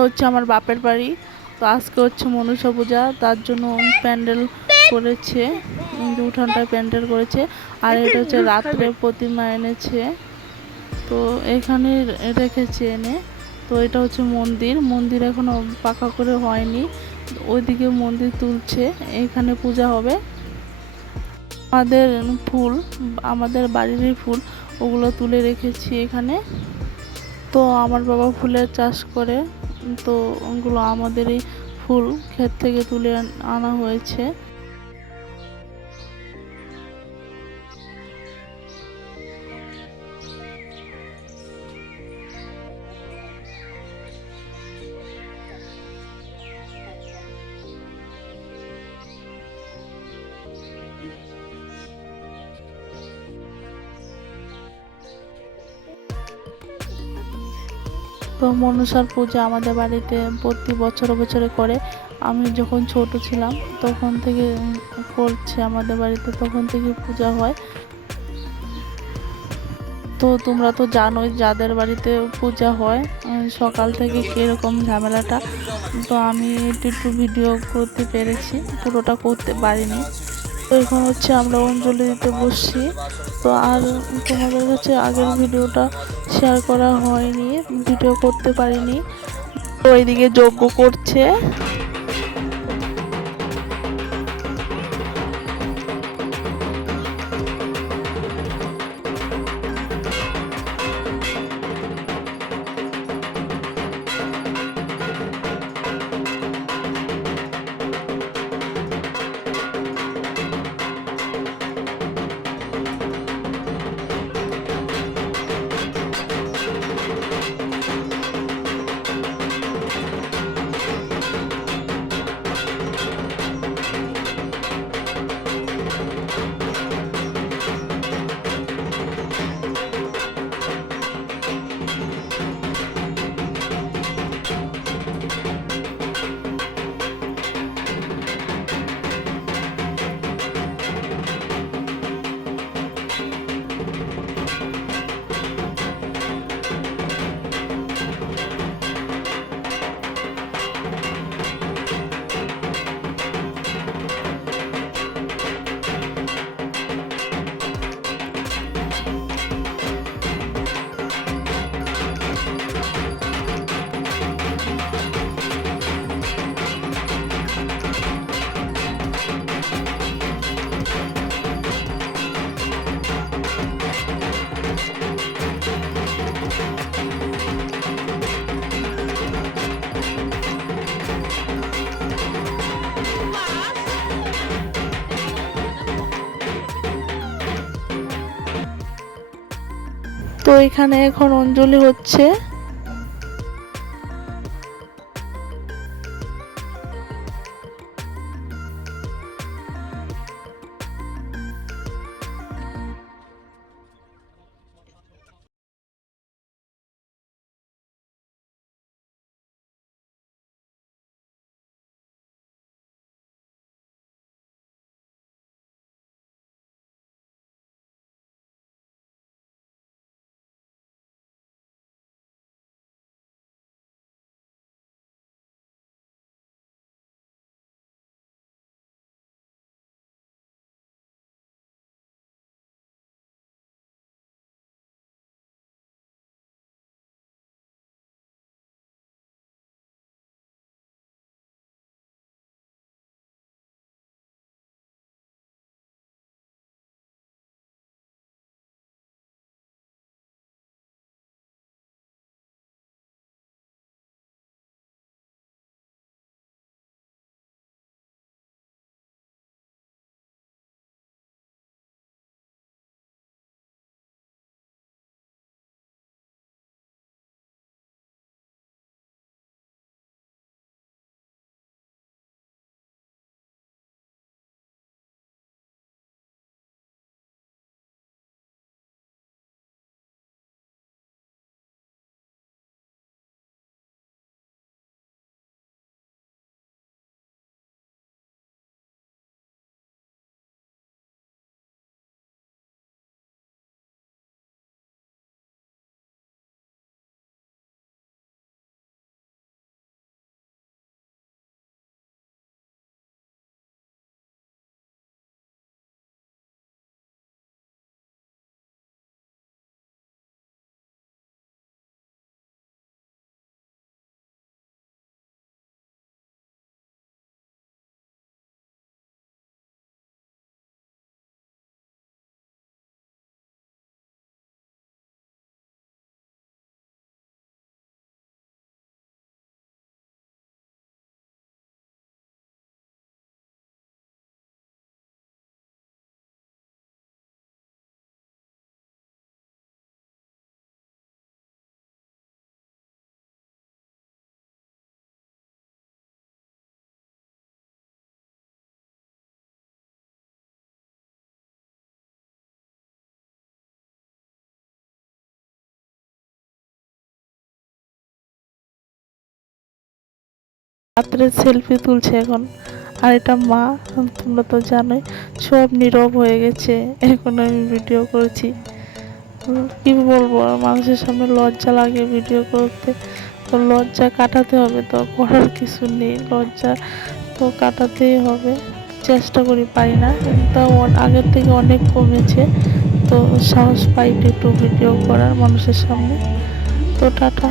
হচ্ছে আমার বাপের বাড়ি। তো আজকে হচ্ছে মনসা পূজা তার জন্য প্যান্ডেল করেছে উম, উঠানটায় প্যান্ডেল করেছে। আর এটা হচ্ছে রাত্রে প্রতিমা এনেছে। তো এখানে রেখেছে এনে। তো এটা হচ্ছে মন্দির। মন্দির এখনও পাকা করে হয়নি। ওইদিকে মন্দির তুলছে। এখানে পূজা হবে। আমাদের ফুল আমাদের বাড়িরই ফুল ওগুলো তুলে রেখেছি এখানে। তো আমার বাবা ফুলের চাষ করে। তো ওগুলো আমাদেরই ফুল ক্ষেত থেকে তুলে আনা হয়েছে। তো মনসার পূজা আমাদের বাড়িতে প্রতি বছরে বছরে করে। আমি যখন ছোট ছিলাম, তখন থেকে করছে আমাদের বাড়িতে, তখন থেকে পূজা হয়। তো তোমরা তো জানোই যাদের বাড়িতে পূজা হয় সকাল থেকে কীরকম ঝামেলাটা। তো আমি একটু একটু ভিডিও করতে পেরেছি, পুরোটা করতে পারিনি। এখন হচ্ছে আমরা অঞ্জলি দিতে বসছি। তো আর তোমাদের কাছে আগের ভিডিওটা শেয়ার করা হয়নি ভিডিও করতে পারিনি। তো এইদিকে যজ্ঞ করছে। তো এখানে এখন অঞ্জলি হচ্ছে। রাত্রে সেলফি তুলছে এখন। আর এটা মা, তোমরা তো জানোই, সব নীরব হয়ে গেছে। এখন আমি ভিডিও করেছি। কি বলব মানুষের সামনে লজ্জা লাগে ভিডিও করতে। তো লজ্জা কাটাতে হবে তো, করার কিছু নেই। লজ্জা তো কাটাতেই হবে। চেষ্টা করি পাই না। তাও আগের থেকে অনেক কমেছে। তো সাহস পাই একটু ভিডিও করার মানুষের সামনে। তো টাটা।